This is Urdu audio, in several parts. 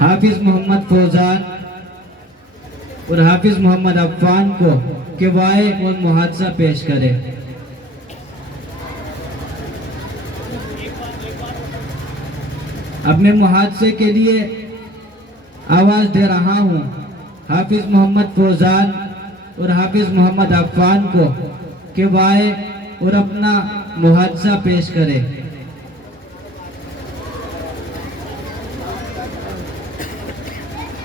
حافظ محمد فوزان اور حافظ محمد عفان کو کیوائے اور محادثہ پیش کرے۔ اپنے محادثے کے لیے آواز دے رہا ہوں حافظ محمد فوزان اور حافظ محمد عفان کو کیوائے اور اپنا محادثہ پیش کرے۔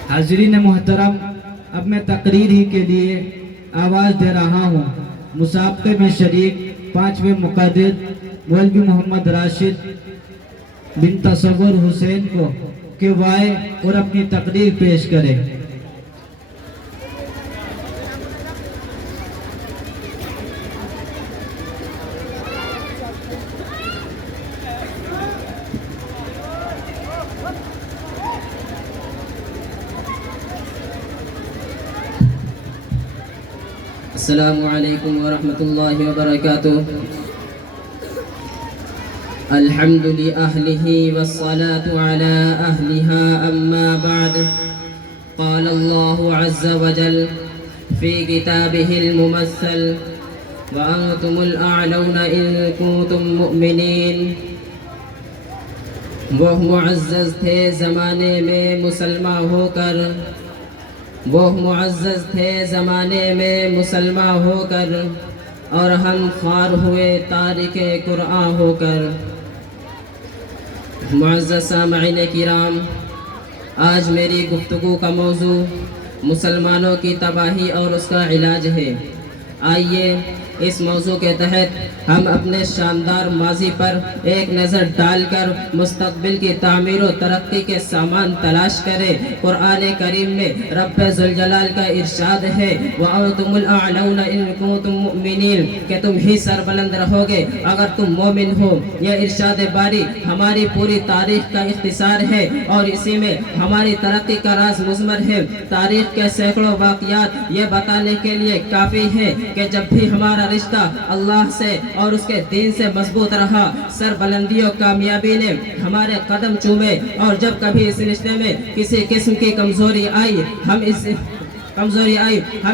حاضرین محترم، اب میں تقریر ہی کے لیے آواز دے رہا ہوں مسابقے میں شریک 5ویں مقرر مولوی محمد راشد بن تصور حسین کو کہ وہ آئے اور اپنی تقریر پیش کرے۔ السلام علیکم ورحمۃ اللہ وبرکاتہ۔ الحمد لأهله والصلاة على أهلها أما بعد، قال الله عز وجل في كتابه الممثل وأنتم الأعلون إن كنتم مؤمنين۔ وہ معزز تھے زمانے میں مسلمان ہو کر، وہ معزز تھے زمانے میں مسلمان ہو کر، اور ہم خوار ہوئے تارک قرآن ہو کر۔ معزز سامعین کرام، آج میری گفتگو کا موضوع مسلمانوں کی تباہی اور اس کا علاج ہے۔ آئیے اس موضوع کے تحت ہم اپنے شاندار ماضی پر ایک نظر ڈال کر مستقبل کی تعمیر و ترقی کے سامان تلاش کریں۔ قرآن کریم میں رب ذوالجلال کا ارشاد ہے وَأَنْتُمُ الْأَعْلَوْنَ إِن كُنتُم مُؤْمِنِينَ، کہ تم ہی سربلند رہو گے اگر تم مومن ہو۔ یہ ارشاد باری ہماری پوری تاریخ کا اختصار ہے اور اسی میں ہماری ترقی کا راز مضمر ہے۔ تاریخ کے سینکڑوں واقعات یہ بتانے کے لیے کافی ہے کہ جب بھی ہمارا رشتہ اللہ سے اور اس کے دین سے مضبوط رہا، سربلندی و کامیابی نے ہمارے قدم چومے، اور جب کبھی اس رشتے میں کسی قسم کی کمزوری آئی، ہم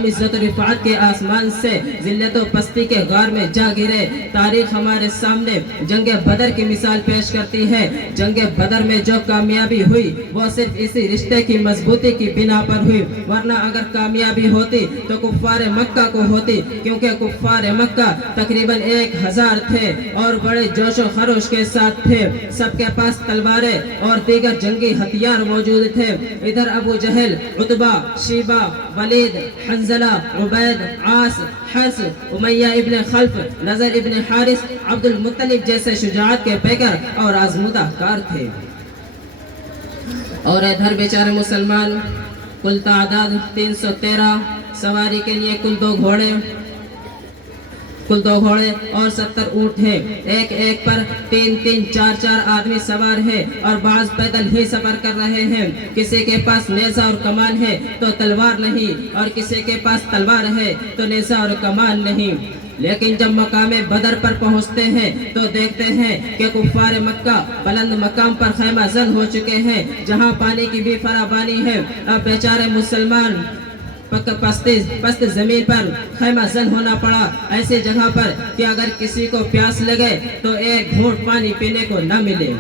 عزت و رفعت کے آسمان سے ذلت و پستی کے غار میں جا گرے۔ تاریخ ہمارے سامنے جنگ بدر کی مثال پیش کرتی ہے۔ جنگ بدر میں جو کامیابی ہوئی وہ صرف اسی رشتے کی مضبوطی کی بنا پر ہوئی، ورنہ اگر کامیابی ہوتی تو کفار مکہ کو ہوتی، کیونکہ کفار مکہ تقریباً 1000 تھے اور بڑے جوش و خروش کے ساتھ تھے۔ سب کے پاس تلواریں اور دیگر جنگی ہتھیار موجود تھے۔ ادھر ابو جہل، عتبہ، شیبہ، ولید، حنزلہ، عبید، عاص، حرس، امیہ ابن خلف، نضر ابن حارث، عبد المطلب جیسے شجاعت کے پیکر اور آزمودہ کار تھے۔ اور ادھر بیچارے مسلمان، کل تعداد 313، سواری کے لیے کل دو گھوڑے اور 70 اونٹ ہیں۔ ایک پر 3 4 آدمی سوار ہیں اور بعض پیدل ہی سفر کر رہے ہیں۔ کسی کے پاس نیزہ اور کمان ہے تو تلوار نہیں، اور کسی کے پاس تلوار ہے تو نیزہ اور کمان نہیں۔ لیکن جب مقام بدر پر پہنچتے ہیں تو دیکھتے ہیں کہ کفار مکہ بلند مقام پر خیمہ زن ہو چکے ہیں، جہاں پانی کی بھی فراوانی ہے۔ اب بیچارے مسلمان پست زمین پر خیمہ زن ہونا پڑا، ایسی جگہ پر کہ اگر کسی کو پیاس لگے تو ایک گھونٹ پانی پینے کو نہ ملے۔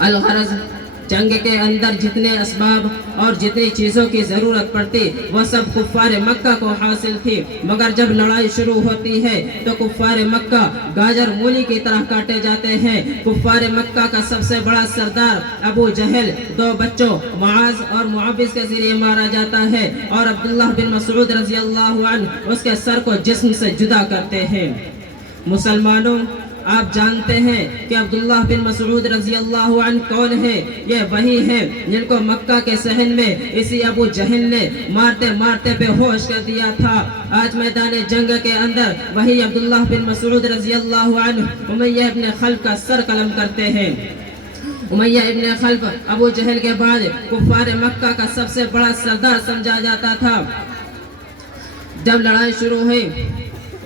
الغرض، جنگ کے اندر جتنے اسباب اور جتنی چیزوں کی ضرورت پڑتی وہ سب کفار مکہ کو حاصل تھی، مگر جب لڑائی شروع ہوتی ہے تو کفار مکہ گاجر مولی کی طرح کاٹے جاتے ہیں۔ کفار مکہ کا سب سے بڑا سردار ابو جہل 2 بچوں معاذ اور معوذ کے ذریعے مارا جاتا ہے، اور عبداللہ بن مسعود رضی اللہ عنہ اس کے سر کو جسم سے جدا کرتے ہیں۔ مسلمانوں، آپ جانتے ہیں کہ عبداللہ بن مسعود رضی اللہ عنہ کون ہے؟ یہ وہی ہیں جن کو مکہ کے صحن میں اسی ابو جہل نے مارتے مارتے بے ہوش کر دیا تھا۔ آج میدان جنگ کے اندر وہی عبداللہ بن مسعود رضی اللہ عنہ امیہ ابن خلف کا سر قلم کرتے ہیں۔ امیہ ابن خلف ابو جہل کے بعد کفار مکہ کا سب سے بڑا سردار سمجھا جاتا تھا۔ جب لڑائی شروع ہوئی